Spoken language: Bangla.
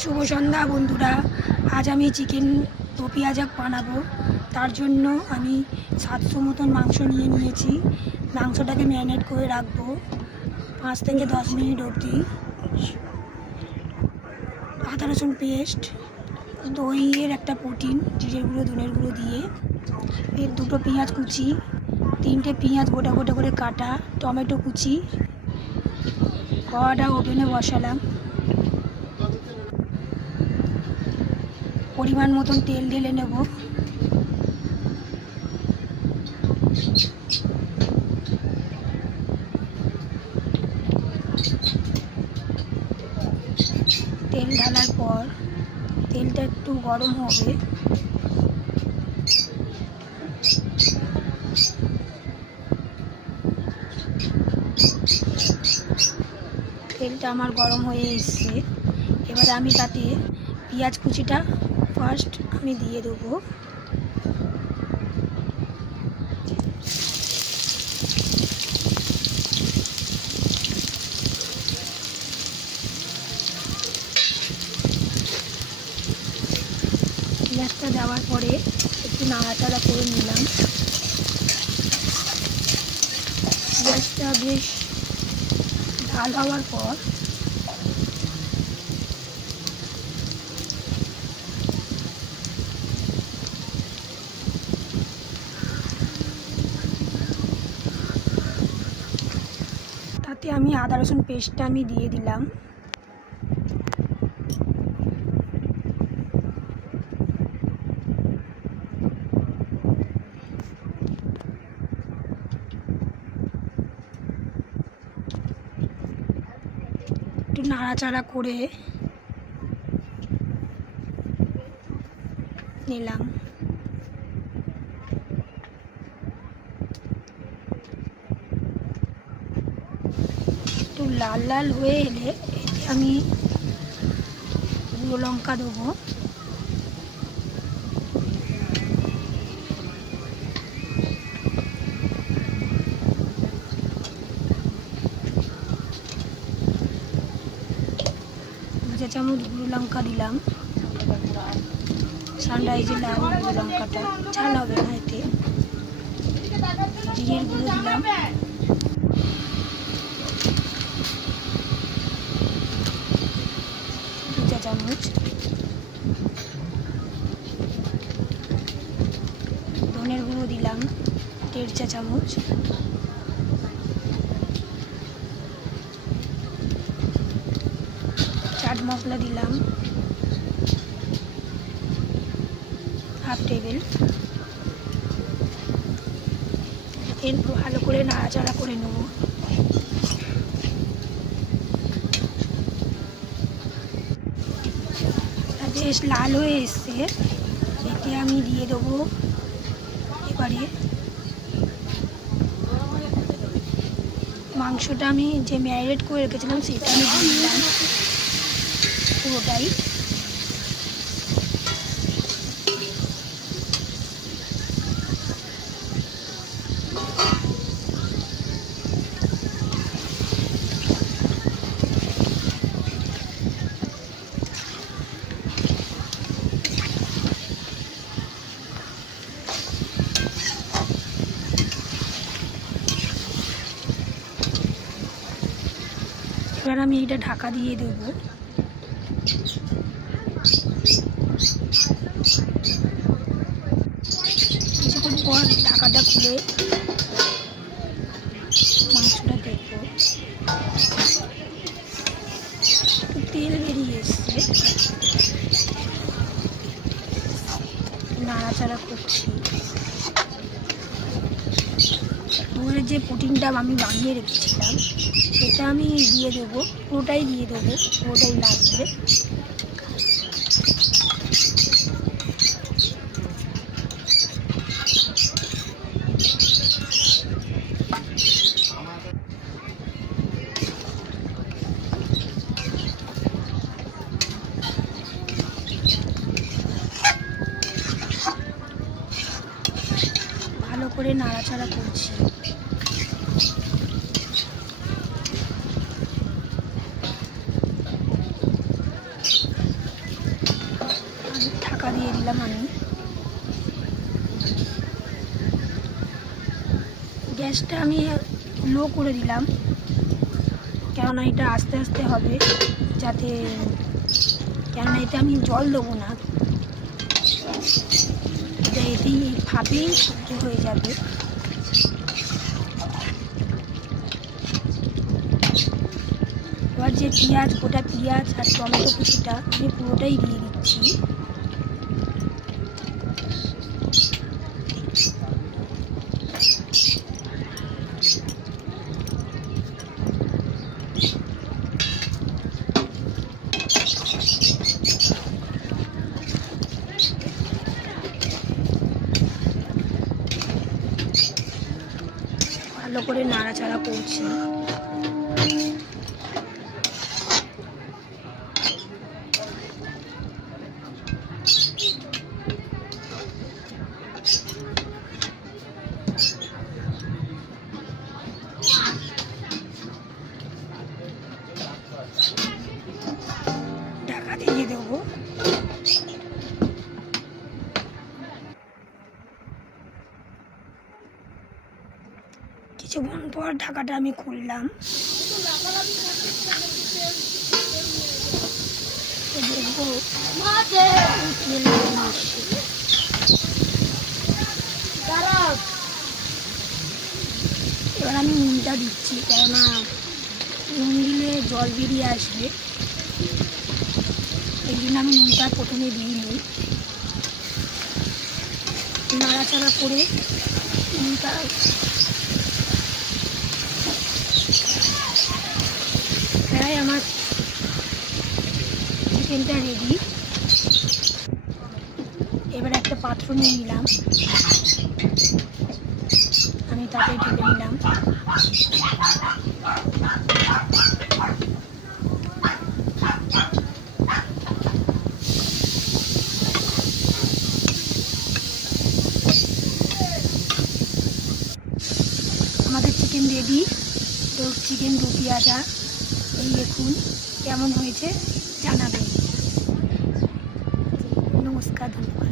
শুভ সন্ধ্যা বন্ধুরা। আজ আমি চিকেন দো পেঁয়াজা বানাবো। তার জন্য আমি 700 মতন মাংস নিয়েছি। মাংসটাকে ম্যারিনেট করে রাখবো 5 থেকে 10 মিনিট অবধি। আদা রসুন পেস্ট, দইয়ের একটা প্রোটিন, জিরের গুঁড়ো ধনের গুঁড়ো দিয়ে, এর 2টো পেঁয়াজ কুচি, 3টে পেঁয়াজ গোটা গোটা করে কাটা, টমেটো কুচি। কড়াটা ওভেনে বসালাম। পরিমাণ মতন তেল ঢেলে নেব। তেল ঢালার পর তেলটা একটু গরম হবে। তেলটা আমার গরম হয়ে এসছে। এবারে আমি তাতে পেঁয়াজ কুচিটা ফার্স্ট আমি দিয়ে দেবো। পেঁয়াজটা দেওয়ার পরে একটু নাড়াচাড়া করে নিলাম। পেঁয়াজটা বেশ লাল হওয়ার পর তাতে আমি আদা রসুন পেস্টটা আমি দিয়ে দিলাম। একটু নাড়াচাড়া করে নিলাম। একটু লাল লাল হয়ে এলে এতে আমি গুঁড়ো লঙ্কা দেবো। দু চামচ গুঁড়ো লঙ্কা দিলাম। সানরাইজের লাল গুঁড়ো লঙ্কাটা ঝাল হবে না এতে। জিরের গুঁড়ো দিলাম। দু চামচ ধনের গুঁড়ো দিলাম। 1.5 চামচ চাট মশলা দিলাম হাফ টেবিল। এরপর ভালো করে নাড়াচাড়া করে নেব। বেশ লাল হয়ে এসছে। এতে আমি দিয়ে দেবো এবারে মাংসটা আমি যে ম্যারিনেট করে রেখেছিলাম সেটা আমি দিয়ে দিলাম পুরোটাই। এবার আমি এটা ঢাকা দিয়ে দেবো। কিছুক্ষণ পর ঢাকাটা খুলে মাংসটা দেখবো। তেল বেরিয়ে এসছে। নাড়াচাড়া করছি। দুপুরে যে প্রোটিনটা আমি বানিয়ে রেখেছিলাম সেটা আমি দিয়ে দেবো, পুরোটাই দিয়ে দেবো, পুরোটাই লাগবে। ভালো করে নাড়াচাড়া করছি। দিলাম আমি। গ্যাসটা আমি লো করে দিলাম, কেননা এটা আস্তে আস্তে হবে, যাতে কেননা এতে আমি জল দেবো না, এটা এতেই ভাবেই সিদ্ধ হয়ে যাবে। এবার যে পেঁয়াজ, গোটা পেঁয়াজ আর টমেটো কুচিটা আমি পুরোটাই দিয়ে দিচ্ছি। ভালো করে নাড়াচাড়া করছি। ঢাকা দিয়ে দেবো। কিছুক্ষণ পর ঢাকাটা আমি খুললাম, দেখবো এবার আমি নুনটা দিচ্ছি, কেননা নুন দিলে জল বেরিয়ে আসবে, এই জন্য আমি নুনটা প্রথমে দিইনি। নাড়াচাড়া করে নুনটা প্রায় আমার চিকেনটা রেডি। এবার একটা পাত্র নিয়ে নিলাম, আমি তাতে ঢেলে নিলাম। আমাদের চিকেন রেডি। তো চিকেন দু পেঁয়াজা, এই দেখুন কেমন হয়েছে জানাবেন। নমস্কার, ধন্যবাদ।